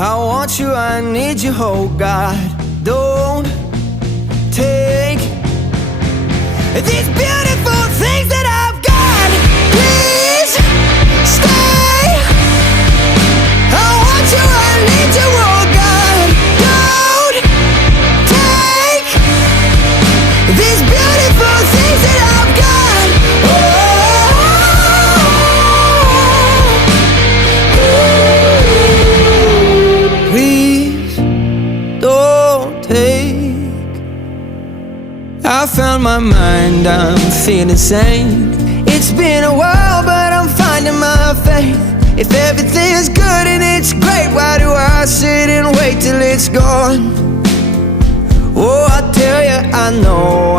I want you, I need you, oh God. Don't take these beautiful things that I've got. Please stay. I want you, I need you, oh God. Don't take these beautiful things that I've got. Please don't take. I found my mind, I'm feeling sane. It's been a while, but I'm finding my faith. If everything's good and it's great, why do I sit and wait till it's gone? Oh, I tell you, I know